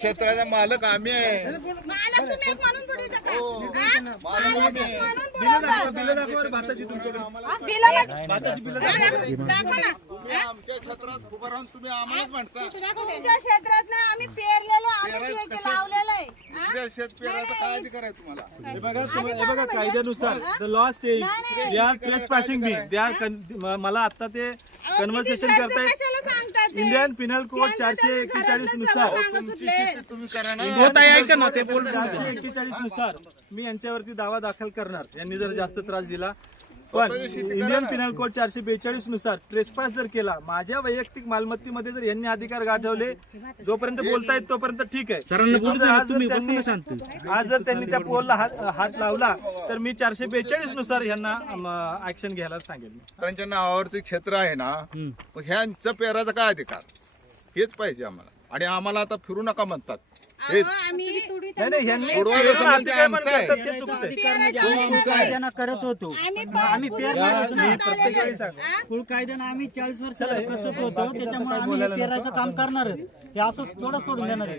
क्षेत्राचा मालक आम्ही आहे. मालक तुम्ही एक म्हणून बोलायचं का? हा? मालक मालक आम्ही एक आहे. म्हणून बोलवतात. बिलं दाखवा ना. तुम्ही आमच्या क्षेत्रात उभं राहून तुम्ही आम्हालाच म्हणता. तुमच्या क्षेत्रात ना आम्ही पेरलेलं आम्ही ते लावलेलं आहे. हा? दुसऱ्या शेत पेरायचा काय अधिकार आहे तुम्हाला? हे बघा कायद्यानुसार the law stage they are trespassing me they are मला आता ते कन्व्हर्सेशन किती करतायत. कशाला सांगतात ते? इंडियन पिनल कोड 441 नुसार तुमची शेती तुम्ही करा ना. होत आहे ऐका ना ते 441 नुसार मी यांच्यावरती दावा दाखल करणार यांनी जर जास्त त्रास दिला. पण इंडियन पिनल कोड 442 नुसार ट्रेसपास जर केला माझ्या वैयक्तिक मालमत्तेमध्ये जर यांनी अधिकार गाठवले जोपर्यंत बोलतायत तोपर्यंत ठीक आहे. आज जर त्यांनी त्या पोलला हात लावला तर मी 442 नुसार यांना ऍक्शन घ्यायला सांगेल. त्यांच्या नावावरचे क्षेत्र आहे ना, मग ह्यांचं पेरायचा काय अधिकार हेच पाहिजे आम्हाला. आणि आम्हाला आता फिरू नका म्हणतात. हेच आम्ही नाही यांनी सोडवायला पेरणं म्हणजे अतिक्रमण आमचं आहे. करतात, हे चुकीचं आहे. कायद्यानं करत होतो आम्ही प्रत्येक वेळी सांगतो. कुळ कायद्यानं आम्ही 40 वर्ष कसत होतो त्याच्यामुळे आम्ही पेरायचं काम करणार हे असं थोडं सोडून देणार आहे.